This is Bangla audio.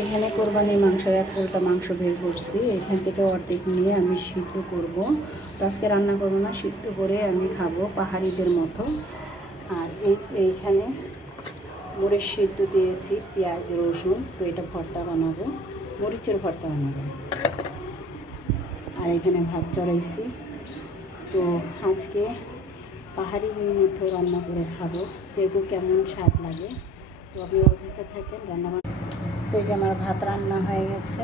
এখানে কোরবানির মাংসের এক পোলটা মাংস বের করছি, এখান থেকে অর্ধেক নিয়ে আমি সিদ্ধ করব। তো আজকে রান্না করবো না, সিদ্ধ করে আমি খাবো পাহাড়িদের মতো। আর এইখানে মরিচ সিদ্ধ দিয়েছি, পেঁয়াজ রসুন, তো এটা ভর্তা বানাবো, মরিচের ভর্তা বানাবো। আর এখানে ভাত চড়াইছি। তো আজকে পাহাড়িদের মতো রান্না করে খাবো, দেখবো কেমন স্বাদ লাগে। তো আপনি অপেক্ষা থাকেন রান্না। তো এই যে আমার ভাত রান্না হয়ে গেছে।